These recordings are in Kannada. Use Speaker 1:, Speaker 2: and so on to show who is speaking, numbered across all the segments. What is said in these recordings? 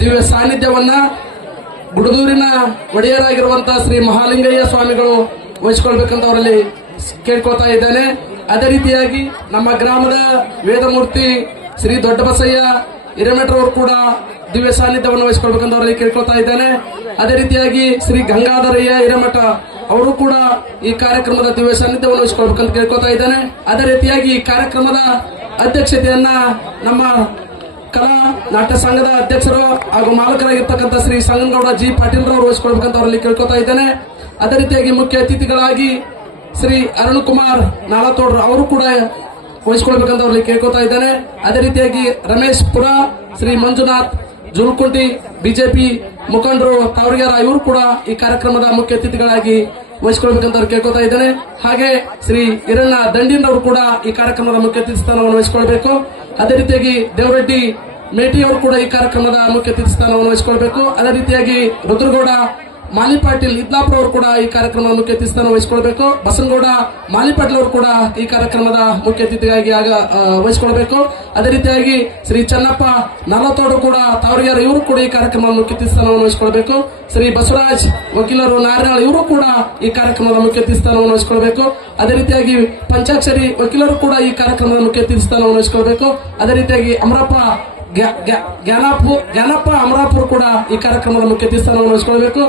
Speaker 1: ದಿವ್ಯ ಸಾನ್ನಿಧ್ಯವನ್ನ ಗುಡದೂರಿನ ಒಡೆಯರಾಗಿರುವಂತಹ ಶ್ರೀ ಮಹಾಲಿಂಗಯ್ಯ ಸ್ವಾಮಿಗಳು ವಹಿಸಿಕೊಳ್ಬೇಕಂತ ಅವರಲ್ಲಿ ಕೇಳ್ಕೊತಾ ಇದ್ದೇನೆ. ಅದೇ ರೀತಿಯಾಗಿ ನಮ್ಮ ಗ್ರಾಮದ ವೇದಮೂರ್ತಿ ಶ್ರೀ ದೊಡ್ಡಬಸಯ್ಯ ಹಿರೇಮಠರವರು ಕೂಡ ದಿವ್ಯ ಸಾನ್ನಿಧ್ಯವನ್ನು ವಹಿಸಿಕೊಳ್ಬೇಕಂತ ಅವರಲ್ಲಿ ಕೇಳ್ಕೊತಾ ಇದ್ದೇನೆ. ಅದೇ ರೀತಿಯಾಗಿ ಶ್ರೀ ಗಂಗಾಧರಯ್ಯ ಹಿರೇಮಠ, ಅವರು ಕೂಡ ಈ ಕಾರ್ಯಕ್ರಮದ ದಿವ್ಯ ಸಾನ್ನಿಧ್ಯವನ್ನು ವಹಿಸಿಕೊಳ್ಬೇಕಂತ ಕೇಳ್ಕೊತಾ ಇದ್ದೇನೆ. ಅದೇ ರೀತಿಯಾಗಿ ಈ ಕಾರ್ಯಕ್ರಮದ ಅಧ್ಯಕ್ಷತೆಯನ್ನ ನಮ್ಮ ಕಲಾ ನಾಟ್ಯ ಸಂಘದ ಅಧ್ಯಕ್ಷರು ಹಾಗೂ ಮಾಲಕರಾಗಿರ್ತಕ್ಕಂಥ ಶ್ರೀ ಸಂಗನಗೌಡ ಜಿ ಪಾಟೀಲ್ ರವರು ವಹಿಸಿಕೊಳ್ಬೇಕಂತ ಅವರಲ್ಲಿ ಕೇಳ್ಕೊತಾ ಇದ್ದೇನೆ. ಅದೇ ರೀತಿಯಾಗಿ ಮುಖ್ಯ ಅತಿಥಿಗಳಾಗಿ ಶ್ರೀ ಅರುಣ್ ಕುಮಾರ್ ಅವರು ಕೂಡ ವಹಿಸಿಕೊಳ್ಬೇಕಂತ ಅವರಲ್ಲಿ ಕೇಳ್ಕೊತಾ ಇದ್ದೇನೆ. ಅದೇ ರೀತಿಯಾಗಿ ರಮೇಶ್ ಪುರ, ಶ್ರೀ ಮಂಜುನಾಥ್, ಜುಲ್ಕುಂಟಿ, ಬಿಜೆಪಿ ಮುಖಂಡರು, ತಾವರಿಗಾರ ಇವರು ಕೂಡ ಈ ಕಾರ್ಯಕ್ರಮದ ಮುಖ್ಯ ಅತಿಥಿಗಳಾಗಿ ವಹಿಸಿಕೊಳ್ಬೇಕಂತ ಅವ್ರು ಕೇಳ್ಕೊತಾ ಇದ್ದೇನೆ. ಹಾಗೆ ಶ್ರೀ ಹಿರಣ್ಣ ದಂಡಿನವರು ಕೂಡ ಈ ಕಾರ್ಯಕ್ರಮದ ಮುಖ್ಯ ಅತಿಥಿ ಸ್ಥಾನವನ್ನು ವಹಿಸಿಕೊಳ್ಬೇಕು. ಅದೇ ರೀತಿಯಾಗಿ ದೇವರೆಡ್ಡಿ ಮೇಟಿ ಅವರು ಕೂಡ ಈ ಕಾರ್ಯಕ್ರಮದ ಮುಖ್ಯ ಅತಿಥಿ ಸ್ಥಾನವನ್ನು ವಹಿಸಿಕೊಳ್ಬೇಕು. ಅದೇ ರೀತಿಯಾಗಿ ರುದ್ರಗೌಡ ಮಾಲಿ ಪಾಟೀಲ್ ಇದ್ಲಾಪುರ ಅವರು ಕೂಡ ಈ ಕಾರ್ಯಕ್ರಮದ ಮುಖ್ಯ ಅತಿಥಿ ಸ್ಥಾನ ವಹಿಸಿಕೊಳ್ಬೇಕು. ಬಸನಗೌಡ ಮಾಲಿ ಪಾಟೀಲ್ ಅವರು ಕೂಡ ಈ ಕಾರ್ಯಕ್ರಮದ ಮುಖ್ಯ ಅತಿಥಿಗಾಗಿ ಆಗ ವಹಿಸಿಕೊಳ್ಬೇಕು. ಅದೇ ರೀತಿಯಾಗಿ ಶ್ರೀ ಚನ್ನಪ್ಪ ನಲತೋಡು ಕೂಡ ತಾವರಿಗಾರ ಇವರು ಕೂಡ ಈ ಕಾರ್ಯಕ್ರಮದ ಮುಖ್ಯ ಸ್ಥಾನವನ್ನು ವಹಿಸಿಕೊಳ್ಬೇಕು. ಶ್ರೀ ಬಸವರಾಜ್ ವಕೀಲರು ನಾರಾಯಣ ಇವರು ಕೂಡ ಈ ಕಾರ್ಯಕ್ರಮದ ಮುಖ್ಯ ಅತಿಥಿ ಸ್ಥಾನವನ್ನು ವಹಿಸಿಕೊಳ್ಬೇಕು. ಅದೇ ರೀತಿಯಾಗಿ ಪಂಚಾಕ್ಷರಿ ವಕೀಲರು ಕೂಡ ಈ ಕಾರ್ಯಕ್ರಮದ ಮುಖ್ಯ ಅತಿಥಿ ಸ್ಥಾನವನ್ನು ವಹಿಸಿಕೊಳ್ಬೇಕು. ಅದೇ ರೀತಿಯಾಗಿ ಅಮರಪ್ಪ ಗ್ಯಾ- ಗ್ಯಾ- ಜ್ಞಾನಪು ಜ್ಞಾನಪ್ಪ ಅಮರಾಪುರ್ ಕೂಡ ಈ ಕಾರ್ಯಕ್ರಮದ ಮುಖ್ಯ ಸ್ಥಾನವನ್ನು ವಹಿಸಿಕೊಳ್ಬೇಕು.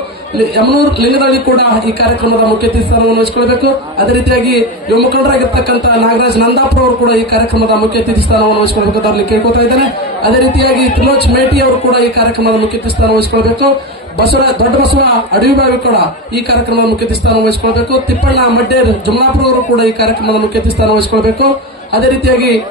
Speaker 1: ಯಮನೂರು ಲಿಂಗದಳ್ಳಿ ಕೂಡ ಈ ಕಾರ್ಯಕ್ರಮದ ಮುಖ್ಯ ಸ್ಥಾನವನ್ನು ವಹಿಸಿಕೊಳ್ಬೇಕು. ಅದೇ ರೀತಿಯಾಗಿ ಯುವ ಮುಖಂಡರಾಗಿರ್ತಕ್ಕಂಥ ನಾಗರಾಜ್ ನಂದಾಪುರ ಅವರು ಕೂಡ ಈ ಕಾರ್ಯಕ್ರಮದ ಮುಖ್ಯ ಸ್ಥಾನವನ್ನು ವಹಿಸಿಕೊಳ್ಬೇಕು ಅಂತ ಕೇಳ್ಕೊತಾ ಇದ್ದಾನೆ. ಅದೇ ರೀತಿಯಾಗಿ ತ್ರಿಲೋಚ್ ಮೇಟಿ ಅವರು ಕೂಡ ಈ ಕಾರ್ಯಕ್ರಮದ ಮುಖ್ಯ ಸ್ಥಾನ ವಹಿಸಿಕೊಳ್ಬೇಕು. ಬಸವ ದೊಡ್ಡ ಬಸವ ಅಡವಿಬಾವಿ ಕೂಡ ಈ ಕಾರ್ಯಕ್ರಮದ ಮುಖ್ಯ ಸ್ಥಾನ ವಹಿಸಿಕೊಳ್ಬೇಕು. ತಿಪ್ಪಣ್ಣ ಮಡ್ಡೇರ್, ಜುಮ್ಲಾಪುರ ಅವರು ಕೂಡ ಈ ಕಾರ್ಯಕ್ರಮದ ಮುಖ್ಯ ಸ್ಥಾನ ವಹಿಸಿಕೊಳ್ಬೇಕು. ಅದೇ ರೀತಿಯಾಗಿ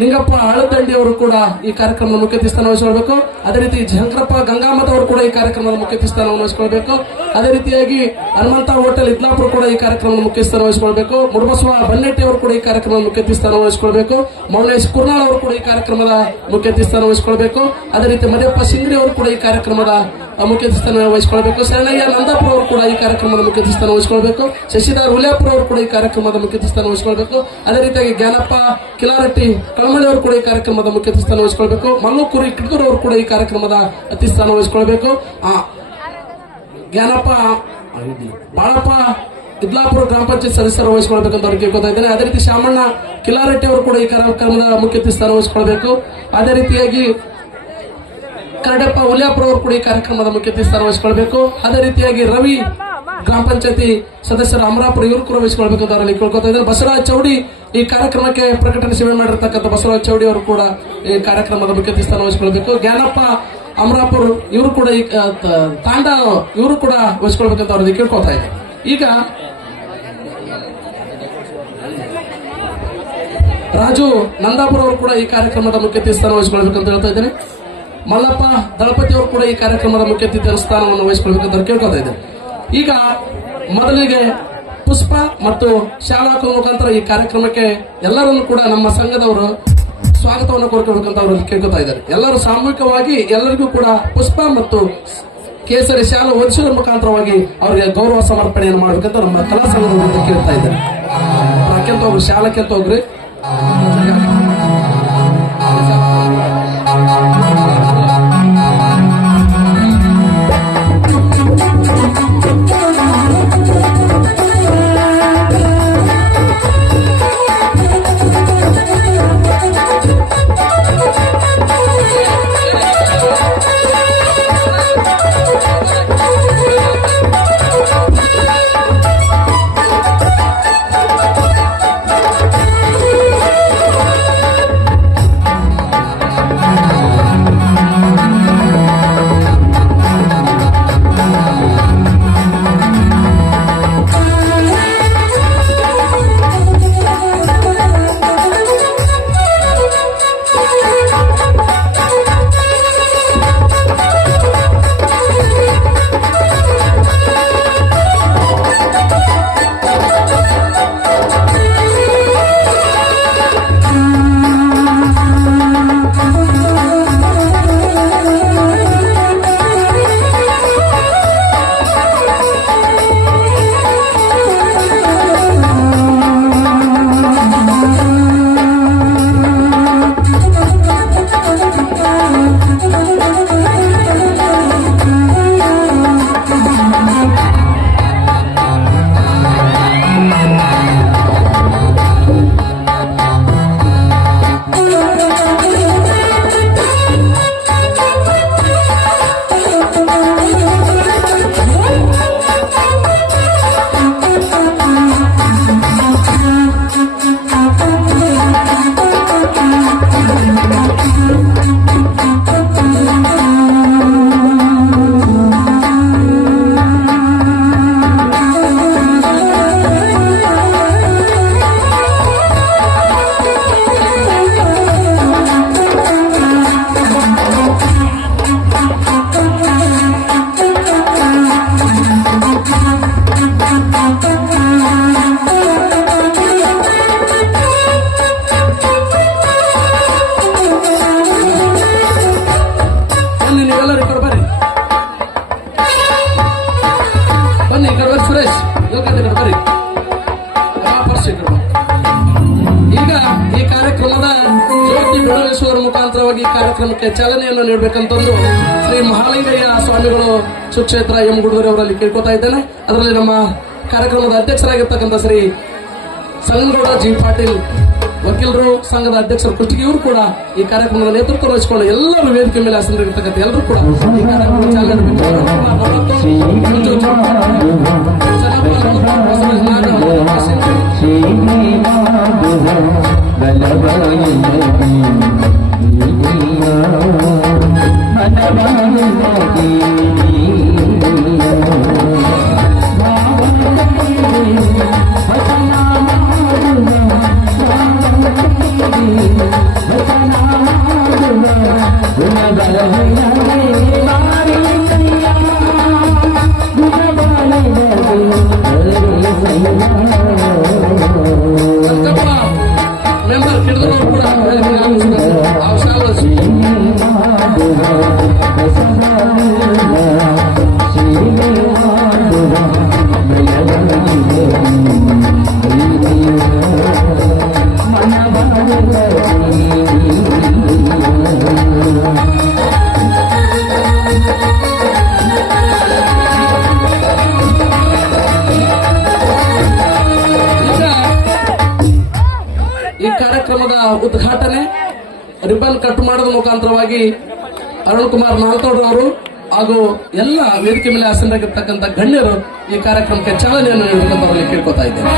Speaker 1: ನಿಂಗಪ್ಪ ಅಳದಂಡಿ ಅವರು ಕೂಡ ಈ ಕಾರ್ಯಕ್ರಮದ ಮುಖ್ಯ ಸ್ಥಾನ ವಹಿಸಿಕೊಳ್ಬೇಕು. ಅದೇ ರೀತಿ ಶಂಕರಪ್ಪ ಗಂಗಾಮತ ಅವರು ಕೂಡ ಈ ಕಾರ್ಯಕ್ರಮದ ಮುಖ್ಯ ಸ್ಥಾನ ವಹಿಸಿಕೊಳ್ಬೇಕು. ಅದೇ ರೀತಿಯಾಗಿ ಹನುಮಂತ ಹೋಟೆಲ್ ಇದ್ಲಾಪುರ ಕೂಡ ಈ ಕಾರ್ಯಕ್ರಮದ ಮುಖ್ಯ ಸ್ಥಾನ ವಹಿಸಿಕೊಳ್ಬೇಕು. ಮುಡುಬಸವ ಬನ್ನೆಟ್ಟಿ ಅವರು ಕೂಡ ಈ ಕಾರ್ಯಕ್ರಮದ ಮುಖ್ಯ ಸ್ಥಾನ ವಹಿಸಿಕೊಳ್ಬೇಕು. ಮೌನೇಶ್ ಕುರ್ನಾಳ್ ಅವರು ಕೂಡ ಈ ಕಾರ್ಯಕ್ರಮದ ಮುಖ್ಯ ಸ್ಥಾನ ವಹಿಸಿಕೊಳ್ಬೇಕು. ಅದೇ ರೀತಿ ಮದಪ್ಪ ಸಿಂಗ್ರಿ ಅವರು ಕೂಡ ಈ ಕಾರ್ಯಕ್ರಮದ ಮುಖ್ಯ ಸ್ಥಾನ ವಹಿಸಿಕೊಳ್ಬೇಕು. ಶರಣಯ್ಯ ನಂದಾಪುರ ಅವರು ಕೂಡ ಈ ಕಾರ್ಯಕ್ರಮದ ಮುಖ್ಯ ಸ್ಥಾನ ವಹಿಸಿಕೊಳ್ಬೇಕು. ಶಶಿಧರ್ ಹುಲಿಯಾಪುರ ಅವರು ಕೂಡ ಈ ಕಾರ್ಯಕ್ರಮದ ಮುಖ್ಯ ಸ್ಥಾನ ವಹಿಸಿಕೊಳ್ಬೇಕು. ಅದೇ ರೀತಿಯಾಗಿ ಜ್ಞಾನಪ್ಪ ಕಿಲಾರಟ್ಟಿ ಕಳಮಳಿ ಅವರು ಕೂಡ ಈ ಕಾರ್ಯಕ್ರಮದ ಮುಖ್ಯ ಸ್ಥಾನ ವಹಿಸಿಕೊಳ್ಬೇಕು. ಮಲ್ಲುಕುರಿ ಕಿಡ್ಗೂರು ಅವರು ಕೂಡ ಈ ಕಾರ್ಯಕ್ರಮದ ಅತಿ ಸ್ಥಾನ ವಹಿಸಿಕೊಳ್ಬೇಕು. ಆ, ಜ್ಞಾನಪ್ಪ. ಬಾಳಪ್ಪ. ಇದ್ಲಾಪುರ ಗ್ರಾಮ ಪಂಚಾಯತ್ ಸದಸ್ಯರು ವಹಿಸಿಕೊಳ್ಬೇಕಂತ ಅವ್ರಿಗೆ ಕೇಳ್ಕೊತಾ ಇದ್ದಾರೆ. ಅದೇ ರೀತಿ ಶಾಮಣ್ಣ ಕಿಲಾರೆಡ್ಡಿ ಅವರು ಕೂಡ ಈ ಕಾರ್ಯಕ್ರಮದ ಮುಖ್ಯತೆ ಸ್ಥಾನ ವಹಿಸಿಕೊಳ್ಬೇಕು. ಅದೇ ರೀತಿಯಾಗಿ ಕರಡಪ್ಪ ಉಲಿಯಾಪುರ ಅವರು ಕೂಡ ಈ ಕಾರ್ಯಕ್ರಮದ ಮುಖ್ಯ ಅತಿಥಿ ಸ್ಥಾನ ವಹಿಸಿಕೊಳ್ಬೇಕು. ಅದೇ ರೀತಿಯಾಗಿ ರವಿ ಗ್ರಾಮ ಪಂಚಾಯತಿ ಸದಸ್ಯರ ಅಮರಾಪುರ ಇವರು ಕೂಡ ವಹಿಸಿಕೊಳ್ಬೇಕಂತ ಅವರಲ್ಲಿ ಕೇಳ್ಕೊತಾ ಇದ್ದಾರೆ. ಬಸವರಾಜ್ ಚೌಡಿ ಈ ಕಾರ್ಯಕ್ರಮಕ್ಕೆ ಪ್ರಕಟಣೆ ಸೇವೆ ಮಾಡಿರ್ತಕ್ಕಂಥ ಬಸವರಾಜ್ ಚೌಡಿ ಅವರು ಕೂಡ ಈ ಕಾರ್ಯಕ್ರಮದ ಮುಖ್ಯ ಅತಿಥಿ ಸ್ಥಾನ ವಹಿಸಿಕೊಳ್ಬೇಕು. ಜ್ಞಾನಪ್ಪ ಅಮರಾಪುರ್, ಇವರು ಕೂಡ ಈ ತಾಂಡ ಇವರು ಕೂಡ ವಹಿಸ್ಕೊಳ್ಬೇಕಂತ ಅವ್ರಿಗೆ ಕೇಳ್ಕೊತಾ ಇದೆ ಈಗ ರಾಜು ನಂದಾಪುರ ಅವರು ಕೂಡ ಈ ಕಾರ್ಯಕ್ರಮದ ಮುಖ್ಯ ಸ್ಥಾನ ವಹಿಸ್ಕೊಳ್ಬೇಕಂತ ಹೇಳ್ತಾ ಇದ್ದೇನೆ ಮಲ್ಲಪ್ಪ, ದಳಪತಿ ಅವರು ಕೂಡ ಈ ಕಾರ್ಯಕ್ರಮದ ಮುಖ್ಯ ಸ್ಥಾನವನ್ನು ವಹಿಸ್ಕೊಳ್ಬೇಕಂತ ಕೇಳ್ಕೊತಾ ಇದ್ದಾರೆ. ಈಗ ಮೊದಲಿಗೆ ಪುಷ್ಪ ಮತ್ತು ಶಾಲಾ ಮುಖಾಂತರ ಈ ಕಾರ್ಯಕ್ರಮಕ್ಕೆ ಎಲ್ಲರನ್ನು ಕೂಡ ನಮ್ಮ ಸಂಘದವರು ಸ್ವಾಗತವನ್ನು ಕೋರ್ಕೊಳ್ಬೇಕಂತ ಅವರು ಕೇಳ್ಕೊತಾ ಇದ್ದಾರೆ. ಎಲ್ಲರೂ ಸಾಮೂಹಿಕವಾಗಿ ಎಲ್ಲರಿಗೂ ಕೂಡ ಪುಷ್ಪ ಮತ್ತು ಕೇಸರಿ ಶಾಲೆ ಓದಿಸೋದ್ರ ಮುಖಾಂತರವಾಗಿ ಅವರಿಗೆ ಗೌರವ ಸಮರ್ಪಣೆಯನ್ನು ಮಾಡಬೇಕಂತ ನಮ್ಮ ಕಲಾ ಸಂಘದ ಕೇಳ್ತಾ ಇದ್ದಾರೆ. ಶಾಲೆ ಹೋಗ್ರಿ? ಈಗ ಈ ಕಾರ್ಯಕ್ರಮದ ಜ್ಯೋತಿ ಬೆಳಗಿಸುವ ಮುಖಾಂತರವಾಗಿ ಈ ಕಾರ್ಯಕ್ರಮಕ್ಕೆ ಚಾಲನೆಯನ್ನು ನೀಡಬೇಕಂತಂದು ಶ್ರೀ ಮಹಾಲಿಂಗಯ್ಯ ಸ್ವಾಮಿಗಳು ಸುಕ್ಷೇತ್ರ ಎಂ ಗುಡುಗರಿ ಅವರಲ್ಲಿ ಕೇಳ್ಕೊತಾ ಇದ್ದೇನೆ. ಅದರಲ್ಲಿ ನಮ್ಮ ಕಾರ್ಯಕ್ರಮದ ಅಧ್ಯಕ್ಷರಾಗಿರ್ತಕ್ಕಂಥ ಶ್ರೀ ಸಂಗನಗೌಡ ಜಿ ಪಾಟೀಲ್ ವಕೀಲರು ಸಂಘದ ಅಧ್ಯಕ್ಷರು ಕುಷ್ಟಗಿ ಇವರು ಕೂಡ ಈ ಕಾರ್ಯಕ್ರಮದ ನೇತೃತ್ವ ವಹಿಸಿಕೊಂಡು ಎಲ್ಲರೂ ವೇದಿಕೆ ಮೇಲೆ ಆಸನರಿರ್ತಕ್ಕಂಥ ಎಲ್ಲರೂ ಕೂಡ ಈ ಕಾರ್ಯಕ್ರಮಕ್ಕೆ ಚಾಲನೆ ಕಾರ್ಯಕ್ರಮದ ಉದ್ಘಾಟನೆ ರಿಬನ್ ಕಟ್ ಮಾಡೋದ ಮುಖಾಂತರವಾಗಿ ಅರುಣ್ ಕುಮಾರ್ ನಾಲ್ತೋಡ್ ಅವರು ಹಾಗೂ ಎಲ್ಲ ವೇದಿಕೆ ಮೇಲೆ ಆಸನರಾಗಿರ್ತಕ್ಕಂಥ ಗಣ್ಯರು ಈ ಕಾರ್ಯಕ್ರಮಕ್ಕೆ ಚಾಲನೆಯನ್ನು ನೀಡಬೇಕಂತ ಅವರಲ್ಲಿ ಕೇಳ್ಕೊತಾ ಇದ್ದೇನೆ.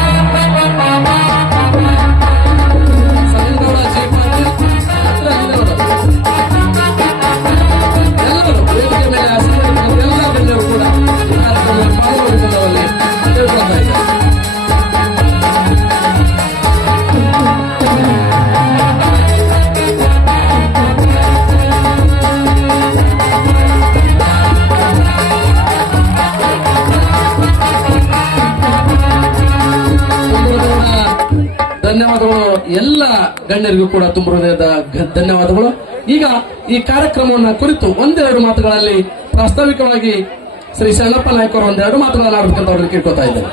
Speaker 1: ಗಣ್ಯರಿಗೂ ಕೂಡ ತುಂಬ ಹೃದಯದ ಧನ್ಯವಾದಗಳು ಈಗ ಈ ಕಾರ್ಯಕ್ರಮವನ್ನು ಕುರಿತು ಒಂದೆರಡು ಮಾತುಗಳಲ್ಲಿ ಪ್ರಾಸ್ತಾವಿಕವಾಗಿ ಶ್ರೀ ಶರಣಪ್ಪ ನಾಯ್ಕ ಅವರು ಒಂದೆರಡು ಮಾತುಗಳನ್ನು ಆಡ್ಬೇಕಂತ ಕೇಳ್ಕೊತಾ ಇದ್ದೇನೆ.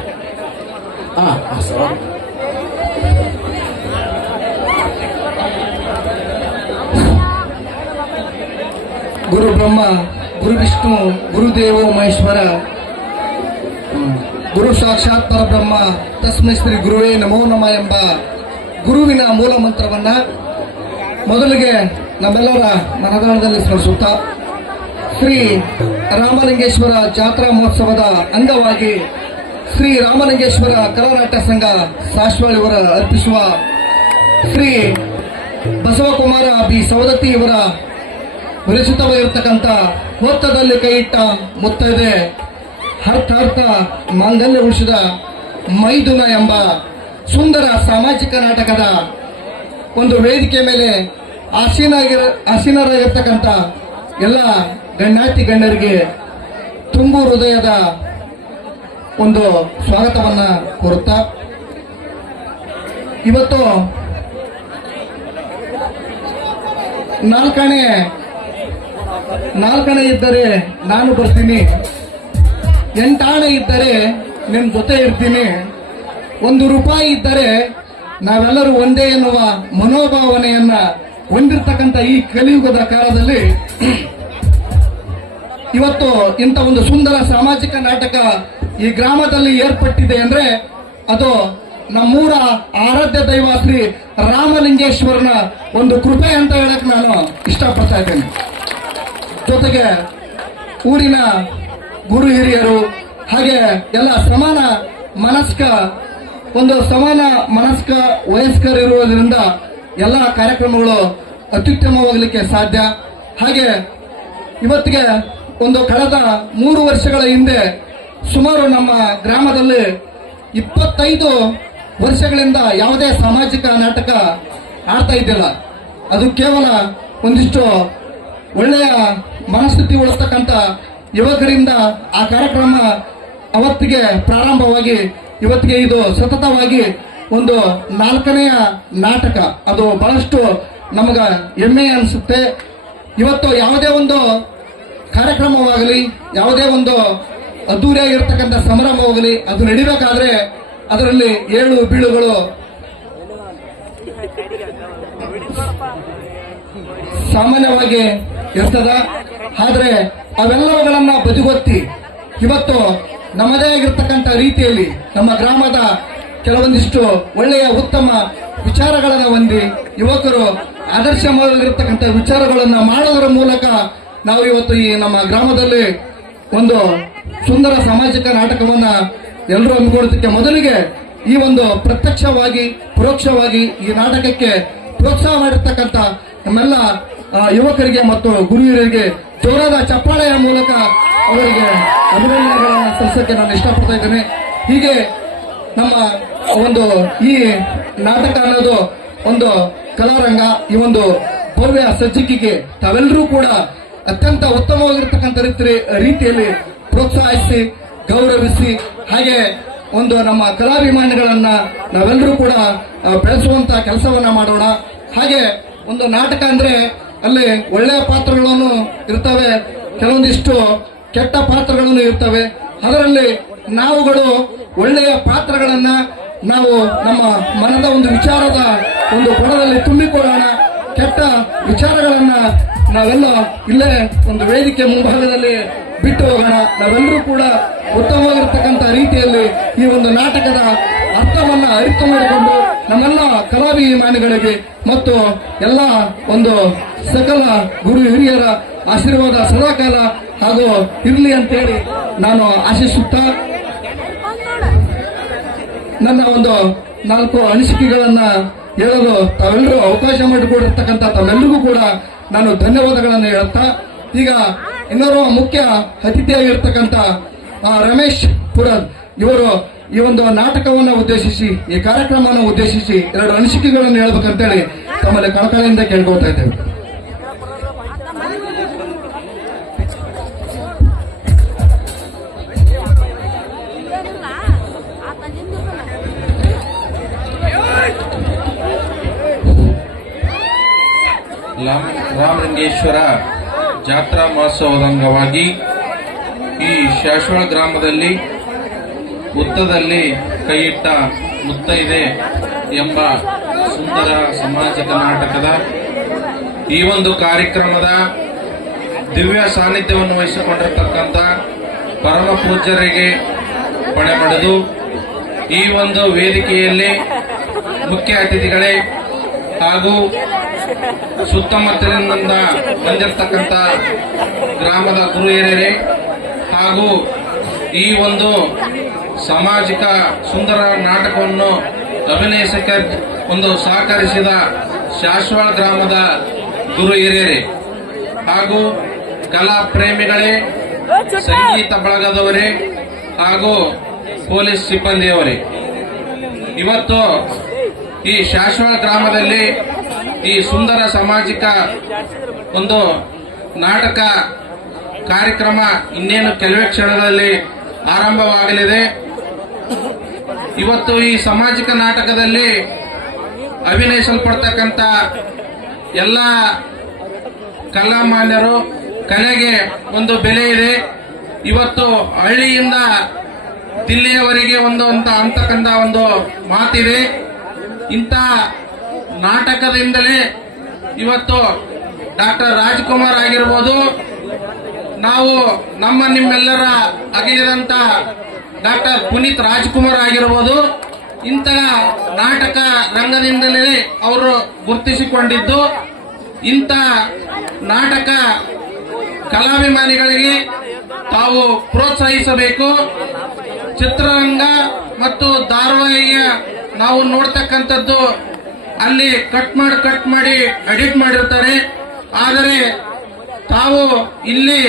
Speaker 2: ಗುರು ಬ್ರಹ್ಮ, ಗುರು ವಿಷ್ಣು ಗುರುದೇವೋ ಮಹೇಶ್ವರ ಗುರು ಸಾಕ್ಷಾತ್ ಪರಬ್ರಹ್ಮ, ತಸ್ಮೈ ಶ್ರೀ ಗುರುವೇ ನಮೋ ನಮ ಎಂಬ ಗುರುವಿನ ಮೂಲ ಮಂತ್ರವನ್ನ ಮೊದಲಿಗೆ ನಮ್ಮೆಲ್ಲರ ಮನದಾಳದಲ್ಲಿ ಸ್ಮರಿಸುತ್ತಾ ಶ್ರೀ ರಾಮಲಿಂಗೇಶ್ವರ ಜಾತ್ರಾ ಮಹೋತ್ಸವದ ಅಂಗವಾಗಿ ಶ್ರೀ ರಾಮಲಿಂಗೇಶ್ವರ ಕಲಾನಾಟ್ಯ ಸಂಘ ಸಾಶ್ವಾಳಿವರ ಅರ್ಪಿಸುವ ಶ್ರೀ ಬಸವಕುಮಾರ ಬಿ ಸವದತ್ತಿ ಇವರ ವಿರಚಿತವಾಗಿರತಕ್ಕಂಥ ಹೊತ್ತದಲ್ಲಿ ಕೈಯಿಟ್ಟ ಇಟ್ಟ ಮುತ್ತೈದೆ ಹರ್ಥ ಹರ್ಥ ಮಾಂಗಲ್ಯ ಉಳಿಸಿದ ಮೈದುನ ಎಂಬ ಸುಂದರ ಸಾಮಾಜಿಕ ನಾಟಕದ ಒಂದು ವೇದಿಕೆ ಮೇಲೆ ಆಸೀನಾಗಿರ, ಆಸೀನರಾಗಿರ್ತಕ್ಕಂಥ ಎಲ್ಲ ಗಣ್ಯಾತಿ ಗಣ್ಯರಿಗೆ ತುಂಬು ಹೃದಯದ ಒಂದು ಸ್ವಾಗತವನ್ನ ಕೋರುತ್ತಾ, ಇವತ್ತು ನಾಲ್ಕನೇ ನಾಲ್ಕನೇ ಇದ್ದರೆ ನಾನು ಬರ್ತೀನಿ ಎಂಟಾಣೆ ಇದ್ದರೆ ನಿಮ್ಮ ಜೊತೆ ಇರ್ತೀನಿ. ಒಂದು ರೂಪಾಯಿ ಇದ್ದರೆ ನಾವೆಲ್ಲರೂ ಒಂದೇ ಎನ್ನುವ ಮನೋಭಾವನೆಯನ್ನ ಹೊಂದಿರತಕ್ಕಂಥ ಈ ಕಲಿಯುಗದ ಕಾಲದಲ್ಲಿ ಇವತ್ತು ಇಂಥ ಒಂದು ಸುಂದರ ಸಾಮಾಜಿಕ ನಾಟಕ ಈ ಗ್ರಾಮದಲ್ಲಿ ಏರ್ಪಟ್ಟಿದೆ ಅಂದ್ರೆ ಅದು ನಮ್ಮೂರ ಆರಾಧ್ಯ ದೈವ ಶ್ರೀ ರಾಮಲಿಂಗೇಶ್ವರನ ಒಂದು ಕೃಪೆ ಅಂತ ಹೇಳಕ್ ನಾನು ಇಷ್ಟಪಡ್ತಾ ಇದ್ದೇನೆ. ಜೊತೆಗೆ ಊರಿನ ಗುರು ಹಿರಿಯರು ಹಾಗೆ ಎಲ್ಲ ಸಮಾನ ಮನಸ್ಕ ಒಂದು ಸಮಾನ ಮನಸ್ಕ, ವಯಸ್ಕರಿರುವುದರಿಂದ ಎಲ್ಲ ಕಾರ್ಯಕ್ರಮಗಳು ಅತ್ಯುತ್ತಮವಾಗಲಿಕ್ಕೆ ಸಾಧ್ಯ. ಹಾಗೆ ಇವತ್ತಿಗೆ ಒಂದು ಕಳೆದ ಮೂರು ವರ್ಷಗಳ ಹಿಂದೆ ಸುಮಾರು ನಮ್ಮ ಗ್ರಾಮದಲ್ಲಿ ಇಪ್ಪತ್ತೈದು ವರ್ಷಗಳಿಂದ ಯಾವುದೇ ಸಾಮಾಜಿಕ ನಾಟಕ ಆಡ್ತಾ ಇದ್ದಿಲ್ಲ. ಅದು ಕೇವಲ ಒಂದಿಷ್ಟು ಒಳ್ಳೆಯ ಮನಸ್ಥಿತಿ ಉಳಿಸ್ತಕ್ಕಂಥ ಯುವಕರಿಂದ ಆ ಕಾರ್ಯಕ್ರಮ ಅವತ್ತಿಗೆ ಪ್ರಾರಂಭವಾಗಿ ಇವತ್ತಿಗೆ ಇದು ಸತತವಾಗಿ ಒಂದು ನಾಲ್ಕನೆಯ ನಾಟಕ. ಅದು ಬಹಳಷ್ಟು ನಮಗ ಹೆಮ್ಮೆ ಅನಿಸುತ್ತೆ. ಇವತ್ತು ಯಾವುದೇ ಒಂದು ಕಾರ್ಯಕ್ರಮವಾಗಲಿ, ಯಾವುದೇ ಒಂದು ಅದ್ದೂರಿಯಾಗಿರ್ತಕ್ಕಂಥ ಸಮಾರಂಭವಾಗಲಿ ಅದು ನಡಿಬೇಕಾದ್ರೆ ಅದರಲ್ಲಿ ಏಳು ಬೀಳುಗಳು ಸಾಮಾನ್ಯವಾಗಿ ಇರ್ತದ ಆದ್ರೆ ಅವೆಲ್ಲವುಗಳನ್ನ ಬದಿಗೊತ್ತಿ ಇವತ್ತು ನಮ್ಮದೇ ಆಗಿರ್ತಕ್ಕಂಥ ರೀತಿಯಲ್ಲಿ ನಮ್ಮ ಗ್ರಾಮದ ಕೆಲವೊಂದಿಷ್ಟು ಒಳ್ಳೆಯ ಉತ್ತಮ ವಿಚಾರಗಳನ್ನು ಹೊಂದಿ ಯುವಕರು ಆದರ್ಶವಾಗಿರ್ತಕ್ಕಂಥ ವಿಚಾರಗಳನ್ನು ಮಾಡೋದರ ಮೂಲಕ ನಾವು ಇವತ್ತು ಈ ನಮ್ಮ ಗ್ರಾಮದಲ್ಲಿ ಒಂದು ಸುಂದರ ಸಾಮಾಜಿಕ ನಾಟಕವನ್ನು ಎಲ್ಲರೂ ಅಂದ್ಕೊಳ್ಳೋದಕ್ಕೆ ಮೊದಲಿಗೆ ಈ ಒಂದು ಪ್ರತ್ಯಕ್ಷವಾಗಿ, ಪರೋಕ್ಷವಾಗಿ ಈ ನಾಟಕಕ್ಕೆ ಪ್ರೋತ್ಸಾಹ ಮಾಡಿರ್ತಕ್ಕಂಥ ನಮ್ಮೆಲ್ಲ ಯುವಕರಿಗೆ ಮತ್ತು ಗುರು ಜೋರದ ಜೋರಾದ ಚಪ್ಪಾಳೆಯ ಮೂಲಕ ಅವರಿಗೆ ಅಭಿನಂದನೆಗಳನ್ನು ಸಲ್ಲಿಸೋಕ್ಕೆ ನಾನು ಇಷ್ಟಪಡ್ತಾ ಇದ್ದೇನೆ. ಹೀಗೆ ನಮ್ಮ ಒಂದು ಈ ನಾಟಕ ಅನ್ನೋದು ಒಂದು ಕಲಾರಂಗ, ಈ ಒಂದು ಭವ್ಯ ಸಜ್ಜಿಕೆಗೆ ತಾವೆಲ್ಲರೂ ಕೂಡ ಅತ್ಯಂತ ಉತ್ತಮವಾಗಿರ್ತಕ್ಕಂಥ ರೀತಿ- ರೀತಿಯಲ್ಲಿ ಪ್ರೋತ್ಸಾಹಿಸಿ, ಗೌರವಿಸಿ, ಹಾಗೆ ಒಂದು ನಮ್ಮ ಕಲಾಭಿಮಾನಿಗಳನ್ನ ನಾವೆಲ್ಲರೂ ಕೂಡ ಬೆಳೆಸುವಂತ ಕೆಲಸವನ್ನ ಮಾಡೋಣ. ಹಾಗೆ ಒಂದು ನಾಟಕ ಅಂದ್ರೆ ಅಲ್ಲಿ ಒಳ್ಳೆಯ ಪಾತ್ರಗಳನ್ನು ಇರ್ತವೆ. ಕೆಲವೊಂದಿಷ್ಟು ಕೆಟ್ಟ ಪಾತ್ರಗಳನ್ನು ಇರ್ತವೆ. ಅದರಲ್ಲಿ ನಾವುಗಳು ಒಳ್ಳೆಯ ಪಾತ್ರಗಳನ್ನ ನಾವು ನಮ್ಮ ಮನದ ಒಂದು ವಿಚಾರದ ಒಂದು ಕೊಡದಲ್ಲಿ ತುಂಬಿಕೊಳ್ಳೋಣ. ಕೆಟ್ಟ ವಿಚಾರಗಳನ್ನ ನಾವೆಲ್ಲ ಇಲ್ಲೇ ಒಂದು ವೇದಿಕೆ ಮುಂಭಾಗದಲ್ಲಿ ಬಿಟ್ಟು ಹೋಗೋಣ. ನಾವೆಲ್ಲರೂ ಕೂಡ ಉತ್ತಮವಾಗಿರ್ತಕ್ಕಂಥ ರೀತಿಯಲ್ಲಿ ಈ ಒಂದು ನಾಟಕದ ಅರ್ಥವನ್ನ ಅರಿತು ಮಾಡಿಕೊಂಡು ನಮ್ಮೆಲ್ಲ ಕಲಾಭಿಮಾನಿಗಳಿಗೆ ಮತ್ತು ಎಲ್ಲ ಒಂದು ಸಕಲ ಗುರು ಹಿರಿಯರ ಆಶೀರ್ವಾದ ಸದಾಕಾಲ ಹಾಗೂ ಇರಲಿ ಅಂತೇಳಿ ನಾನು ಆಶಿಸುತ್ತಾ ನನ್ನ ಒಂದು ನಾಲ್ಕು ಅನಿಸಿಕೆಗಳನ್ನ ಹೇಳಲು ತಾವೆಲ್ಲರೂ ಅವಕಾಶ ಮಾಡಿಕೊಡಿರ್ತಕ್ಕಂಥ ತಮ್ಮೆಲ್ಲರಿಗೂ ಕೂಡ ನಾನು ಧನ್ಯವಾದಗಳನ್ನು ಹೇಳುತ್ತಾ ಈಗ ಇನ್ನೋರ್ವ ಮುಖ್ಯ ಅತಿಥಿಯಾಗಿರ್ತಕ್ಕಂಥ ರಮೇಶ್ ಪುರದ್ ಇವರು ಈ ಒಂದು ನಾಟಕವನ್ನು ಉದ್ದೇಶಿಸಿ, ಈ ಕಾರ್ಯಕ್ರಮವನ್ನು ಉದ್ದೇಶಿಸಿ ಎರಡು ಅನಿಸಿಕೆಗಳನ್ನು ಹೇಳ್ಬೇಕಂತೇಳಿ ತಮ್ಮಲ್ಲಿ ಕಳಕಳಿಯಿಂದ ಕೇಳ್ಕೊಳ್ತಾ ಇದ್ದೇವೆ.
Speaker 3: ರಾಮಲಿಂಗೇಶ್ವರ ಜಾತ್ರಾ ಮಹೋತ್ಸವದ ಅಂಗವಾಗಿ ಈ ಶಾಶ್ವಳ ಗ್ರಾಮದಲ್ಲಿ ಹುತ್ತದಲ್ಲಿ ಕೈಯಿಟ್ಟ ಮುತ್ತೈದೆ ಎಂಬ ಸುಂದರ ಸಮಾಜ ನಾಟಕದ ಈ ಒಂದು ಕಾರ್ಯಕ್ರಮದ ದಿವ್ಯ ಸಾನ್ನಿಧ್ಯವನ್ನು ವಹಿಸಿಕೊಂಡಿರ್ತಕ್ಕಂಥ ಪರಮ ಪೂಜ್ಯರಿಗೆ ಪಣೆ ಪಡೆದು ಈ ಒಂದು ವೇದಿಕೆಯಲ್ಲಿ ಮುಖ್ಯ ಅತಿಥಿಗಳೇ ಹಾಗೂ ಸುತ್ತಮುತ್ತಲಿನಿಂದ ಬಂದಿರತಕ್ಕಂಥ ಗ್ರಾಮದ ಗುರು ಹಾಗೂ ಈ ಒಂದು ಸಾಮಾಜಿಕ ಸುಂದರ ನಾಟಕವನ್ನು ಅಭಿನಯಿಸಕ್ಕೆ ಒಂದು ಸಹಕರಿಸಿದ ಶಾಶ್ವಾಳ ಗ್ರಾಮದ ಗುರು ಹಿರಿಯರೇ. ಹಾಗೂ ಕಲಾ ಪ್ರೇಮಿಗಳೇ, ಸಂಗೀತ ಬಳಗದವರೇ, ಹಾಗೂ ಪೊಲೀಸ್ ಸಿಬ್ಬಂದಿಯವರೇ. ಇವತ್ತು ಈ ಶಾಶ್ವಾಳ ಗ್ರಾಮದಲ್ಲಿ ಈ ಸುಂದರ ಸಾಮಾಜಿಕ ಒಂದು ನಾಟಕ ಕಾರ್ಯಕ್ರಮ ಇನ್ನೇನು ಕೆಲವೇ ಕ್ಷಣದಲ್ಲಿ ಆರಂಭವಾಗಲಿದೆ. ಇವತ್ತು ಈ ಸಾಮಾಜಿಕ ನಾಟಕದಲ್ಲಿ ಅಭಿನಯಿಸಲ್ಪಡ್ತಕ್ಕಂಥ ಎಲ್ಲ ಕಲಾಮಾನ್ಯರು, ಕಲೆಗೆ ಒಂದು ಬೆಲೆ ಇದೆ. ಇವತ್ತು ಹಳ್ಳಿಯಿಂದ ದಿಲ್ಲಿಯವರೆಗೆ ಒಂದು ಅಂತ ಅಂತಕ್ಕಂಥ ಒಂದು ಮಾತಿದೆ. ಇಂಥ ನಾಟಕದಿಂದಲೇ ಇವತ್ತು ಡಾಕ್ಟರ್ ರಾಜ್ಕುಮಾರ್ ಆಗಿರ್ಬೋದು, ನಾವು ನಮ್ಮ ನಿಮ್ಮೆಲ್ಲರ ಅಗಲಿದಂತ ಡಾಕ್ಟರ್ ಪುನೀತ್ ರಾಜ್ಕುಮಾರ್ ಆಗಿರ್ಬೋದು. ಇಂತಹ ನಾಟಕ ರಂಗದಿಂದಲೇ ಅವರು ಗುರುತಿಸಿಕೊಂಡಿದ್ದು. ಇಂಥ ನಾಟಕ ಕಲಾಭಿಮಾನಿಗಳಿಗೆ ತಾವು ಪ್ರೋತ್ಸಾಹಿಸಬೇಕು. ಚಿತ್ರರಂಗ ಮತ್ತು ಧಾರಾವಾಹಿಯ ನಾವು ನೋಡ್ತಕ್ಕಂಥದ್ದು ಅಲ್ಲಿ ಕಟ್ ಮಾಡಿ ಕಟ್ ಮಾಡಿ, ಎಡಿಟ್ ಮಾಡಿರ್ತಾರೆ. ಆದರೆ ತಾವು ಇಲ್ಲಿ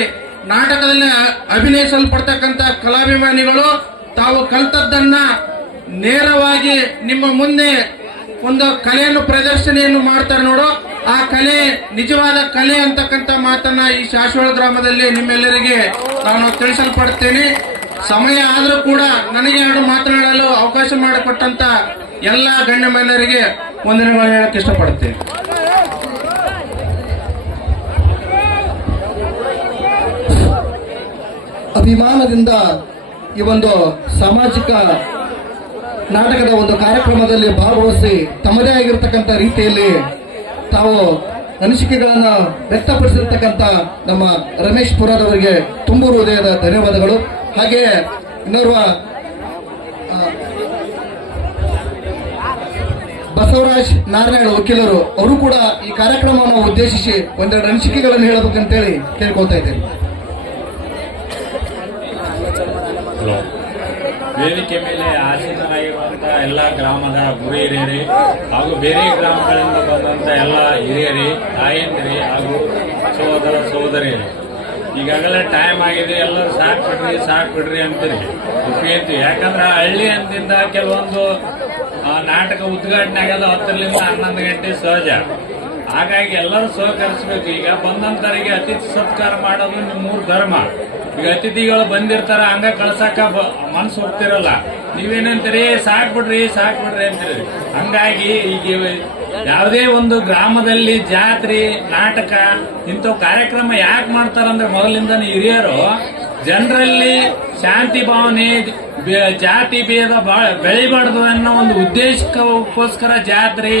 Speaker 3: ನಾಟಕದಲ್ಲಿ ಅಭಿನಯಿಸಲ್ಪಡ್ತಕ್ಕಂಥ ಕಲಾಭಿಮಾನಿಗಳು ತಾವು ಕಲ್ತದ್ದನ್ನ ನೇರವಾಗಿ ನಿಮ್ಮ ಮುಂದೆ ಒಂದು ಕಲೆಯನ್ನು ಪ್ರದರ್ಶನೆಯನ್ನು ಮಾಡ್ತಾರೆ ನೋಡು. ಆ ಕಲೆ ನಿಜವಾದ ಕಲೆ ಅಂತಕ್ಕಂಥ ಮಾತನ್ನ ಈ ಶಾಶ್ವತ ಗ್ರಾಮದಲ್ಲಿ ನಿಮ್ಮೆಲ್ಲರಿಗೆ ನಾನು ತಿಳಿಸಲ್ಪಡ್ತೇನೆ. ಸಮಯ ಆದರೂ ಕೂಡ ನನಗೆ ಎರಡು ಮಾತನಾಡಲು ಅವಕಾಶ ಮಾಡಿಕೊಟ್ಟಂತ ಎಲ್ಲ ಗಣ್ಯಮಾನ್ಯರಿಗೆ ವಂದನೆಗಳು ಹೇಳಕ್ಕೆ ಇಷ್ಟಪಡ್ತೇನೆ.
Speaker 2: ಅಭಿಮಾನದಿಂದ ಈ ಒಂದು ಸಾಮಾಜಿಕ ನಾಟಕದ ಒಂದು ಕಾರ್ಯಕ್ರಮದಲ್ಲಿ ಭಾಗವಹಿಸಿ ತಮ್ಮದೇ ಆಗಿರತಕ್ಕಂಥ ರೀತಿಯಲ್ಲಿ ತಾವು ಅನಿಸಿಕೆಗಳನ್ನು ವ್ಯಕ್ತಪಡಿಸಿರ್ತಕ್ಕಂಥ ನಮ್ಮ ರಮೇಶ್ ಪುರದವರಿಗೆ ತುಂಬು ಹೃದಯದ ಧನ್ಯವಾದಗಳು. ಹಾಗೆ ಇನ್ನೋರ್ವ ಬಸವರಾಜ್ ನಾರಾಯಣ ವಕೀಲರು, ಅವರು ಕೂಡ ಈ ಕಾರ್ಯಕ್ರಮವನ್ನು ಉದ್ದೇಶಿಸಿ ಒಂದೆರಡು ಅನಿಸಿಕೆಗಳನ್ನು ಹೇಳಬೇಕಂತೇಳಿ ಕೇಳ್ಕೊಳ್ತಾ ಇದ್ದೇನೆ.
Speaker 4: ವೇದಿಕೆ ಮೇಲೆ ಆಸೀನರಾಗಿರುವಂತಹ ಎಲ್ಲ ಗ್ರಾಮದ ಗುರು ಹಿರಿಯರಿ ಹಾಗೂ ಬೇರೆ ಗ್ರಾಮಗಳಿಂದ ಬಂದಂತ ಎಲ್ಲ ಹಿರಿಯರಿ, ತಾಯಂದಿರಿ ಹಾಗೂ ಸಹೋದರ ಸಹೋದರಿ ಈಗಾಗಲೇ ಟೈಮ್ ಆಗಿದೆ, ಎಲ್ಲರೂ ಸಾಕ್ ಬಿಡ್ರಿ ಸಾಕ್ ಬಿಡ್ರಿ ಅಂತೀರಿ. ಒಪ್ಪಿಗೆಂತೀವಿ ಯಾಕಂದ್ರೆ ಹಳ್ಳಿ ಅಂದಿಂದ ಕೆಲವೊಂದು ನಾಟಕ ಉದ್ಘಾಟನೆ ಆಗೋದು ಹತ್ತರಿಂದ ಹನ್ನೊಂದು ಗಂಟೆ ಸಹಜ. ಹಾಗಾಗಿ ಎಲ್ಲರೂ ಸಹಕರಿಸಬೇಕು. ಈಗ ಬಂದಂತರಿಗೆ ಅತಿಥಿ ಸತ್ಕಾರ ಮಾಡೋದು ನಿಮ್ಮೂರ್ ಧರ್ಮ. ಈಗ ಅತಿಥಿಗಳು ಬಂದಿರ್ತಾರ, ಹಂಗ ಕಳ್ಸಾಕ ಮನ್ಸು ಹೋಗ್ತಿರಲ್ಲ. ನೀವೇನಂತೀರಿ? ಸಾಕ್ ಬಿಡ್ರಿ ಸಾಕ್ ಬಿಡ್ರಿ ಅಂತೀರಿ. ಹಂಗಾಗಿ ಈಗ ಯಾವುದೇ ಒಂದು ಗ್ರಾಮದಲ್ಲಿ ಜಾತ್ರೆ, ನಾಟಕ, ಇಂಥವು ಕಾರ್ಯಕ್ರಮ ಯಾಕೆ ಮಾಡ್ತಾರಂದ್ರೆ ಮೊದಲಿಂದ ಹಿರಿಯರು ಜನರಲ್ಲಿ ಶಾಂತಿ ಭಾವನೆ ಜಾತಿ ಭೇದ ಬೆಳಿಬಾರ್ದು ಅನ್ನೋ ಒಂದು ಉದ್ದೇಶಕ್ಕೋಸ್ಕರ ಜಾತ್ರೆ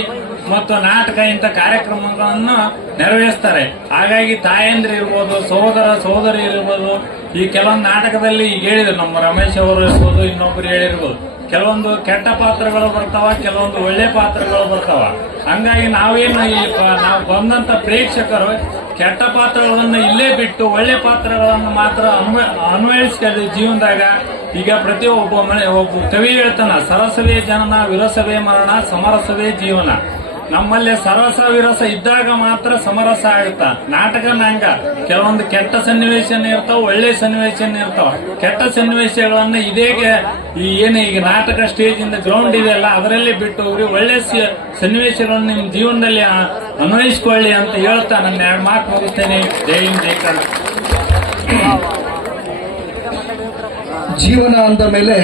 Speaker 4: ಮತ್ತು ನಾಟಕ ಇಂಥ ಕಾರ್ಯಕ್ರಮಗಳನ್ನು ನೆರವೇರಿಸ್ತಾರೆ. ಹಾಗಾಗಿ ತಾಯಂದ್ರಿ ಇರ್ಬೋದು, ಸಹೋದರ ಸಹೋದರಿ ಇರ್ಬೋದು, ಈ ಕೆಲವೊಂದು ನಾಟಕದಲ್ಲಿ ಈಗ ಹೇಳಿದ್ರು, ನಮ್ಮ ರಮೇಶ್ ಅವರು ಇರ್ಬೋದು, ಇನ್ನೊಬ್ರು ಹೇಳಿರ್ಬೋದು. ಕೆಲವೊಂದು ಕೆಟ್ಟ ಪಾತ್ರಗಳು ಬರ್ತಾವ, ಕೆಲವೊಂದು ಒಳ್ಳೆ ಪಾತ್ರಗಳು ಬರ್ತಾವ. ಹಂಗಾಗಿ ನಾವೇನು ಈ ನಾವು ಬಂದಂತ ಪ್ರೇಕ್ಷಕರು ಕೆಟ್ಟ ಪಾತ್ರಗಳನ್ನು ಇಲ್ಲೇ ಬಿಟ್ಟು ಒಳ್ಳೆ ಪಾತ್ರಗಳನ್ನು ಮಾತ್ರ ಅನ್ವ ಅನ್ವಯಿಸ್ಕೊಳ್ಳಿ ಜೀವನದಾಗ, ಈಗ ಪ್ರತಿಯೊಬ್ಬ ಮನೆ, ಒಬ್ಬ ಕವಿ ಹೇಳ್ತಾನ, ಸರಸವೇ ಜನನ, ವಿರಸವೇ ಮರಣ, ಸಮರಸವೇ ಜೀವನ. ನಮ್ಮಲ್ಲಿ ಸರಸ ವಿರಸ ಇದ್ದಾಗ ಮಾತ್ರ ಸಮರಸ ಆಗುತ್ತ? ನಾಟಕ ನಂಗ ಕೆಲವೊಂದು ಕೆಟ್ಟ ಸನ್ನಿವೇಶನ ಇರ್ತಾವ, ಒಳ್ಳೆ ಸನ್ನಿವೇಶನ ಇರ್ತಾವ. ಕೆಟ್ಟ ಸನ್ನಿವೇಶಗಳನ್ನ ಇದೇಗೆ ಈ ಏನು ಈಗ ನಾಟಕ ಸ್ಟೇಜ್ ಇಂದ ಗ್ರೌಂಡ್ ಇದೆಯಲ್ಲ, ಅದರಲ್ಲಿ ಬಿಟ್ಟು ಹೋಗ್ರಿ, ಒಳ್ಳೆ ಸನ್ನಿವೇಶಗಳನ್ನ ನಿಮ್ ಜೀವನದಲ್ಲಿ ಅನ್ವಯಿಸ್ಕೊಳ್ಳಿ ಅಂತ ಹೇಳ್ತಾ ನನ್ನ ಎರಡು ಮಾತು ಮುಗಿಸ್ತೇನೆ. ಜೈ ಜೈ
Speaker 2: ಜೀವನ ಅಂದ ಮೇಲೆ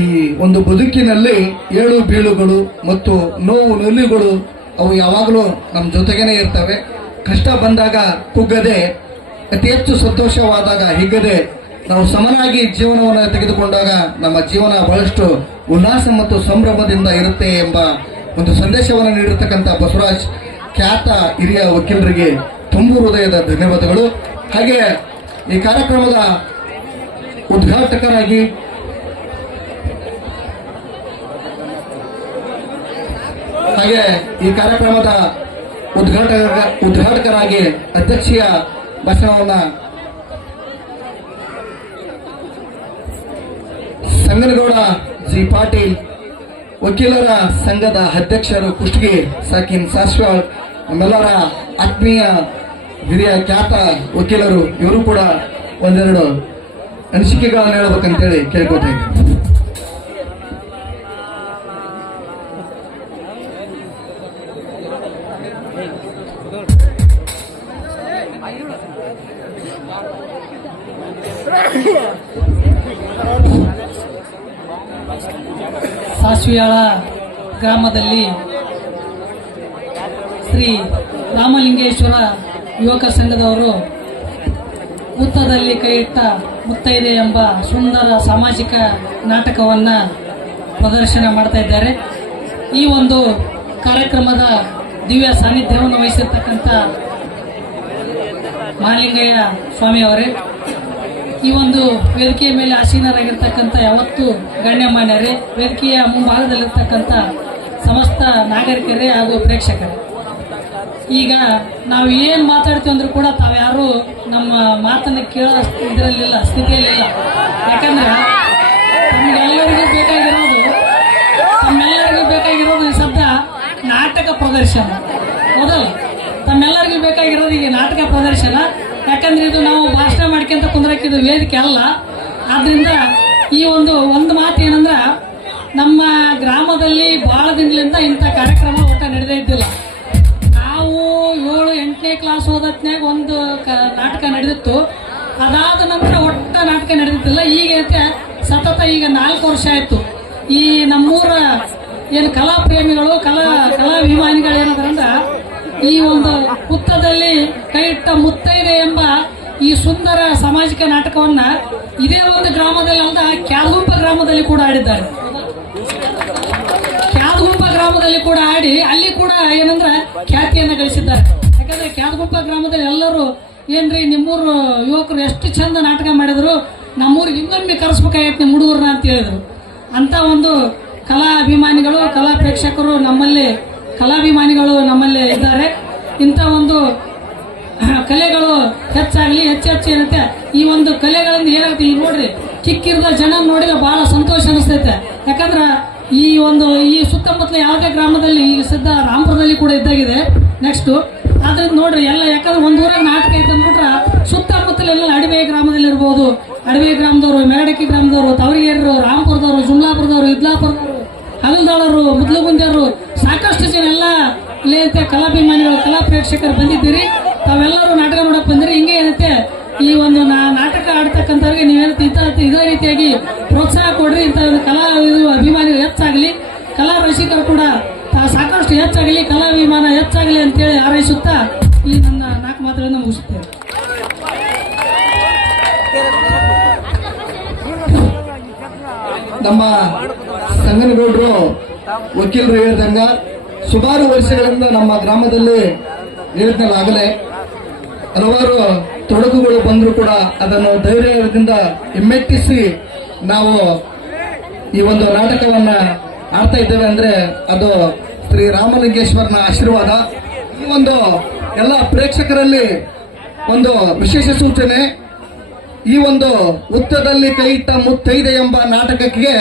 Speaker 2: ಈ ಒಂದು ಬದುಕಿನಲ್ಲಿ ಏಳು ಬೀಳುಗಳು ಮತ್ತು ನೋವು ನಲಿಗಳು ಅವು ಯಾವಾಗಲೂ ನಮ್ಮ ಜೊತೆಗೇನೆ ಇರ್ತವೆ. ಕಷ್ಟ ಬಂದಾಗ ಕುಗ್ಗದೆ, ಅತಿ ಹೆಚ್ಚು ಸಂತೋಷವಾದಾಗ ಹಿಗ್ಗದೆ, ನಾವು ಸಮನಾಗಿ ಜೀವನವನ್ನು ತೆಗೆದುಕೊಂಡಾಗ ನಮ್ಮ ಜೀವನ ಬಹಳಷ್ಟು ಉಲ್ಲಾಸ ಮತ್ತು ಸಂಭ್ರಮದಿಂದ ಇರುತ್ತೆ ಎಂಬ ಒಂದು ಸಂದೇಶವನ್ನು ನೀಡಿರ್ತಕ್ಕಂಥ ಬಸವರಾಜ್ ಖ್ಯಾತ ಹಿರಿಯ ವಕೀಲರಿಗೆ ತುಂಬು ಹೃದಯದ ಧನ್ಯವಾದಗಳು. ಹಾಗೆ ಈ ಕಾರ್ಯಕ್ರಮದ ಉದ್ಘಾಟಕರಾಗಿ ಹಾಗೆ ಈ ಕಾರ್ಯಕ್ರಮದ ಉದ್ಘಾಟಕ ಉದ್ಘಾಟಕರಾಗಿ ಅಧ್ಯಕ್ಷೀಯ ಭಾಷಣವನ್ನ ಸಂಗನಗೌಡ ಜಿ ಪಾಟೀಲ್, ವಕೀಲರ ಸಂಘದ ಅಧ್ಯಕ್ಷರು ಕುಷ್ಟಗಿ ಸಾಕಿನ್ ಸಾಸ್ವಾಳ್ ನಮ್ಮೆಲ್ಲರ ಆತ್ಮೀಯ ಹಿರಿಯ ಖ್ಯಾತ ವಕೀಲರು, ಇವರು ಕೂಡ ಒಂದೆರಡು ಅನಿಸಿಕೆಗಳನ್ನು ಹೇಳ್ಬೇಕಂತೇಳಿ ಕೇಳ್ಕೊತೇನೆ
Speaker 5: ಸಾಸ್ವಿಯಾಳ ಗ್ರಾಮದಲ್ಲಿ ಶ್ರೀ ರಾಮಲಿಂಗೇಶ್ವರ ಯುವಕ ಸಂಘದವರು ಹುತ್ತದಲ್ಲಿ ಕೈಯಿಟ್ಟ ಮುತ್ತೈದೆ ಎಂಬ ಸುಂದರ ಸಾಮಾಜಿಕ ನಾಟಕವನ್ನು ಪ್ರದರ್ಶನ ಮಾಡ್ತಾ ಇದ್ದಾರೆ. ಈ ಒಂದು ಕಾರ್ಯಕ್ರಮದ ದಿವ್ಯ ಸಾನ್ನಿಧ್ಯವನ್ನು ವಹಿಸಿರ್ತಕ್ಕಂಥ ಮಹಾಲಿಂಗಯ್ಯ ಸ್ವಾಮಿಯವರೇ ಈ ಒಂದು ವೇದಿಕೆಯ ಮೇಲೆ ಆಸೀನರಾಗಿರ್ತಕ್ಕಂಥ ಯಾವತ್ತು ಗಣ್ಯಮಾನ್ಯರೇ ವೇದಿಕೆಯ ಮುಂಭಾಗದಲ್ಲಿರ್ತಕ್ಕಂಥ ಸಮಸ್ತ ನಾಗರಿಕರೇ ಹಾಗೂ ಪ್ರೇಕ್ಷಕರೇ. ಈಗ ನಾವು ಏನು ಮಾತಾಡ್ತೀವಿ ಅಂದ್ರೂ ಕೂಡ ತಾವ್ಯಾರು ನಮ್ಮ ಮಾತನ್ನು ಕೇಳೋ ಇದರಲ್ಲಿಲ್ಲ, ಸ್ಥಿತಿಯಲ್ಲಿಲ್ಲ. ಯಾಕಂದ್ರೆ ನಮಗೆಲ್ಲರಿಗೂ ಬೇಕಾಗಿರೋದು, ತಮ್ಮೆಲ್ಲರಿಗೂ ಬೇಕಾಗಿರೋದು ಈ ಶಬ್ದ ನಾಟಕ ಪ್ರದರ್ಶನ. ಹೌದಲ್ಲ? ತಮ್ಮೆಲ್ಲರಿಗೂ ಬೇಕಾಗಿರೋದು ಈಗ ನಾಟಕ ಪ್ರದರ್ಶನ ಯಾಕಂದ್ರೆ ಇದು ನಾವು ಭಾಷಣ ಮಾಡ್ಕೊಂತ ಕುಂದ್ರಕ್ಕೆ ಇದು ವೇದಿಕೆ ಅಲ್ಲ. ಆದ್ರಿಂದ ಈ ಒಂದು ಒಂದು ಮಾತು ಏನಂದ್ರ ನಮ್ಮ ಗ್ರಾಮದಲ್ಲಿ ಬಹಳ ದಿನಗಳಿಂದ ಇಂಥ ಕಾರ್ಯಕ್ರಮ ಒಟ್ಟ ನಡೆದೇ ಇದ್ದಿಲ್ಲ. ನಾವು ಏಳು, ಎಂಟನೇ ಕ್ಲಾಸ್ ಓದತ್ನಾಗ ಒಂದು ನಾಟಕ ನಡೆದಿತ್ತು. ಅದಾದ ನಂತರ ಒಟ್ಟ ನಾಟಕ ನಡೆದಿತ್ತಿಲ್ಲ ಈಗ ಐತೆ ಸತತ ಈಗ ನಾಲ್ಕು ವರ್ಷ ಆಯ್ತು. ಈ ನಮ್ಮೂರ ಏನು ಕಲಾ ಪ್ರೇಮಿಗಳು, ಕಲಾ ಕಲಾಭಿಮಾನಿಗಳು ಏನಂದ್ರಂದ್ರ ಈ ಒಂದು ಹುತ್ತದಲ್ಲಿ ಕೈ ಇಟ್ಟ ಮುತ್ತೈದೆ ಎಂಬ ಈ ಸುಂದರ ಸಾಮಾಜಿಕ ನಾಟಕವನ್ನ ಇದೇ ಒಂದು ಗ್ರಾಮದಲ್ಲಿ ಅಲ್ಲದ ಕ್ಯಾದಗುಂಪ ಗ್ರಾಮದಲ್ಲಿ ಕೂಡ ಆಡಿದ್ದಾರೆ. ಕ್ಯಾದಗುಂಪ ಗ್ರಾಮದಲ್ಲಿ ಕೂಡ ಆಡಿ ಅಲ್ಲಿ ಕೂಡ ಏನಂದ್ರೆ ಖ್ಯಾತಿಯನ್ನ ಗಳಿಸಿದ್ದಾರೆ. ಯಾಕಂದ್ರೆ ಕ್ಯಾದಗುಂಪ ಗ್ರಾಮದಲ್ಲಿ ಎಲ್ಲರೂ ಏನ್ರಿ ನಿಮ್ಮೂರು ಯುವಕರು ಎಷ್ಟು ಚಂದ ನಾಟಕ ಮಾಡಿದ್ರು, ನಮ್ಮೂರಿಗೆ ಇನ್ನೊಮ್ಮೆ ಕರೆಸ್ಬೇಕಾಗೈತೆ ನಿಮ್ಮ ಹುಡುಗರನ್ನ ಅಂತ ಹೇಳಿದ್ರು. ಅಂತ ಒಂದು ಕಲಾ ಅಭಿಮಾನಿಗಳು, ಕಲಾ ಪ್ರೇಕ್ಷಕರು ನಮ್ಮಲ್ಲಿ ಕಲಾಭಿಮಾನಿಗಳು ನಮ್ಮಲ್ಲಿ ಇದ್ದಾರೆ. ಇಂಥ ಒಂದು ಕಲೆಗಳು ಹೆಚ್ಚಾಗಲಿ, ಹೆಚ್ಚು ಹೆಚ್ಚು ಏನಂತೆ ಈ ಒಂದು ಕಲೆಗಳಿಂದ ಏನಾಗುತ್ತೆ ಈಗ ನೋಡ್ರಿ ಚಿಕ್ಕಿರದ ಜನ ನೋಡಿದ್ರೆ ಬಹಳ ಸಂತೋಷ ಅನಿಸ್ತೈತೆ. ಯಾಕಂದ್ರೆ ಈ ಒಂದು, ಈ ಸುತ್ತಮುತ್ತಲ ಯಾವುದೇ ಗ್ರಾಮದಲ್ಲಿ ಈಗ ಸಿದ್ಧ ರಾಮಪುರದಲ್ಲಿ ಕೂಡ ಇದ್ದಾಗಿದೆ ನೆಕ್ಸ್ಟು ಅದ್ರಿಂದ ನೋಡ್ರಿ, ಎಲ್ಲ ಯಾಕಂದ್ರೆ ಒಂದು ಊರಾಗ ನಾಟಕ ಐತೆ ಅಂದ್ಬಿಟ್ರೆ ಸುತ್ತಮುತ್ತಲೆಲ್ಲ ಅಡವೆ ಗ್ರಾಮದಲ್ಲಿ ಇರ್ಬೋದು. ಅಡವೆ ಗ್ರಾಮದವರು ಮೆರಡಕಿ ಗ್ರಾಮದವರು, ತವರಿಗೇರರು, ರಾಮಪುರದವರು, ಜುಮ್ಲಾಪುರದವರು, ಇದ್ಲಾಪುರದವರು, ಹಗಲ್ದಾಳರು ಮುದ್ಲಗುಂದಿಯವರು ಸಾಕಷ್ಟು ಜನ ಎಲ್ಲ ಇಲ್ಲಿ ಅಂತ ಕಲಾಭಿಮಾನಿಗಳು, ಕಲಾ ಪ್ರೇಕ್ಷಕರು ಬಂದಿದ್ದೀರಿ. ತಾವೆಲ್ಲರೂ ನಾಟಕ ನೋಡಕ್ ಬಂದಿರಿ. ಹಿಂಗೆ ಏನಂತೆ, ಈ ಒಂದು ನಾಟಕ ಆಡ್ತಕ್ಕಂಥವ್ರಿಗೆ ನೀವೇನಂತ ಇಂಥ ಇದೇ ರೀತಿಯಾಗಿ ಪ್ರೋತ್ಸಾಹ ಕೊಡ್ರಿ. ಇಂಥ ಕಲಾ ಅಭಿಮಾನಿಗಳು ಹೆಚ್ಚಾಗಲಿ. ಕಲಾ ರಸಿಕರು ಕೂಡ ಸಾಕಷ್ಟು ಹೆಚ್ಚಾಗಲಿ. ಕಲಾಭಿಮಾನ ಹೆಚ್ಚಾಗಲಿ ಅಂತೇಳಿ ಹಾರೈಸುತ್ತಾ ಈ ನನ್ನ ನಾಲ್ಕು ಮಾತುಗಳನ್ನು ಮುಗಿಸುತ್ತೇನೆ.
Speaker 2: ನಮ್ಮ ಸಂಗನಗೌಡರು ವಕೀಲರು ಹೇಳಿದಂಗ ಸುಮಾರು ವರ್ಷಗಳಿಂದ ನಮ್ಮ ಗ್ರಾಮದಲ್ಲಿ ಹೇಳಿದ್ನಲ್ಲಾಗಲೇ ಹಲವಾರು ತೊಡಕುಗಳು ಬಂದರೂ ಕೂಡ ಅದನ್ನು ಧೈರ್ಯದಿಂದ ಹಿಮ್ಮೆಟ್ಟಿಸಿ ನಾವು ಈ ಒಂದು ನಾಟಕವನ್ನ ಆಡ್ತಾ ಇದ್ದೇವೆ ಅಂದ್ರೆ ಅದು ಶ್ರೀ ರಾಮಲಿಂಗೇಶ್ವರನ ಆಶೀರ್ವಾದ. ಈ ಒಂದು ಎಲ್ಲ ಪ್ರೇಕ್ಷಕರಲ್ಲಿ ಒಂದು ವಿಶೇಷ ಸೂಚನೆ, ಈ ಒಂದು ಉತ್ತದಲ್ಲಿ ಕೈ ಇಟ್ಟ ಮುತ್ತೈದೆ ಎಂಬ ನಾಟಕಕ್ಕೆ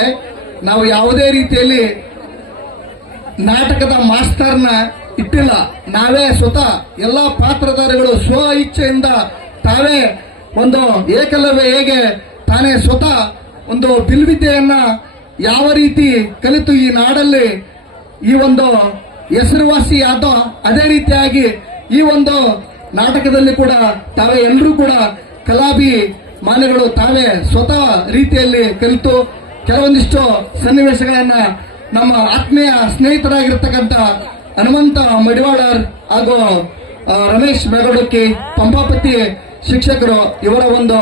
Speaker 2: ನಾವು ಯಾವುದೇ ರೀತಿಯಲ್ಲಿ ನಾಟಕದ ಮಾಸ್ತರ್ನ ಇಟ್ಟಿಲ್ಲ. ನಾವೇ ಸ್ವತಃ ಎಲ್ಲ ಪಾತ್ರಧಾರಿಗಳು ಸ್ವ ಇಚ್ಛೆಯಿಂದ ತಾವೇ ಒಂದು ಏಕಲವ್ಯ ಹೇಗೆ ತಾನೇ ಸ್ವತಃ ಒಂದು ಬಿಲ್ವಿದ್ಯೆಯನ್ನ ಯಾವ ರೀತಿ ಕಲಿತು ಈ ನಾಡಲ್ಲಿ ಈ ಒಂದು ಹೆಸರುವಾಸಿ ಆದ ಅದೇ ರೀತಿಯಾಗಿ ಈ ಒಂದು ನಾಟಕದಲ್ಲಿ ಕೂಡ ತಾವೇ ಎಲ್ಲರೂ ಕೂಡ ಕಲಾಭಿ ಮಾನ್ಯಗಳು ತಾವೇ ಸ್ವತಃ ರೀತಿಯಲ್ಲಿ ಕಲಿತು ಕೆಲವೊಂದಿಷ್ಟು ಸನ್ನಿವೇಶಗಳನ್ನ ನಮ್ಮ ಆತ್ಮೀಯ ಸ್ನೇಹಿತರಾಗಿರ್ತಕ್ಕಂಥ ಹನುಮಂತ ಮಡಿವಾಳರ್ ಹಾಗೂ ರಮೇಶ್ ಮೆಗಡುಕ್ಕಿ ಪಂಪಾಪತಿ ಶಿಕ್ಷಕರು ಇವರ ಒಂದು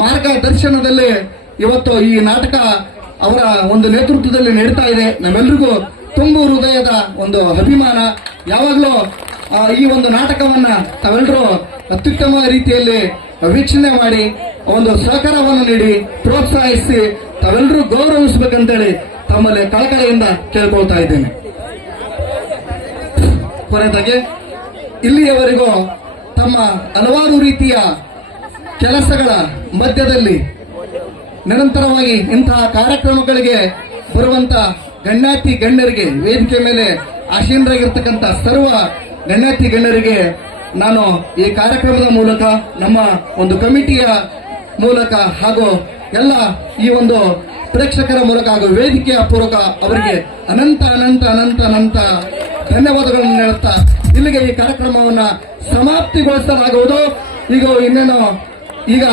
Speaker 2: ಮಾರ್ಗದರ್ಶನದಲ್ಲಿ ಇವತ್ತು ಈ ನಾಟಕ ಅವರ ಒಂದು ನೇತೃತ್ವದಲ್ಲಿ ನಡೀತಾ ಇದೆ. ನಮ್ಮೆಲ್ರಿಗೂ ತುಂಬು ಹೃದಯದ ಒಂದು ಅಭಿಮಾನ. ಯಾವಾಗಲೂ ಈ ಒಂದು ನಾಟಕವನ್ನ ತಾವೆಲ್ಲರೂ ಅತ್ಯುತ್ತಮ ರೀತಿಯಲ್ಲಿ ವೀಕ್ಷಣೆ ಮಾಡಿ ಒಂದು ಸಹಕಾರವನ್ನು ನೀಡಿ, ಪ್ರೋತ್ಸಾಹಿಸಿ ತಾವೆಲ್ಲರೂ ಗೌರವಿಸಬೇಕಂತೇಳಿ ತಮ್ಮಲ್ಲಿ ಕಳಕಳಿಯಿಂದ ಕೇಳ್ಕೊಳ್ತಾ ಇದ್ದೇನೆ. ಕೊನೆದಾಗೆ, ಇಲ್ಲಿಯವರೆಗೂ ತಮ್ಮ ಹಲವಾರು ರೀತಿಯ ಕೆಲಸಗಳ ಮಧ್ಯದಲ್ಲಿ ನಿರಂತರವಾಗಿ ಇಂತಹ ಕಾರ್ಯಕ್ರಮಗಳಿಗೆ ಬರುವಂತ ಗಣ್ಯಾತಿ ಗಣ್ಯರಿಗೆ, ವೇದಿಕೆ ಮೇಲೆ ಆಶೀನರಾಗಿರ್ತಕ್ಕಂಥ ಸರ್ವ ಗಣ್ಯಾತಿ ಗಣ್ಯರಿಗೆ ನಾನು ಈ ಕಾರ್ಯಕ್ರಮದ ಮೂಲಕ, ನಮ್ಮ ಒಂದು ಕಮಿಟಿಯ ಮೂಲಕ ಹಾಗೂ ಎಲ್ಲ ಈ ಒಂದು ಪ್ರೇಕ್ಷಕರ ಮೂಲಕ ಹಾಗೂ ವೇದಿಕೆಯ ಪೂರ್ವಕ ಅವರಿಗೆ ಅನಂತ ಅನಂತ ಅನಂತ ಅನಂತ ಧನ್ಯವಾದಗಳನ್ನು ಹೇಳುತ್ತಾ ಇಲ್ಲಿಗೆ ಈ ಕಾರ್ಯಕ್ರಮವನ್ನ ಸಮಾಪ್ತಿಗೊಳಿಸಲಾಗುವುದು. ಈಗ ಇನ್ನೇನು, ಈಗ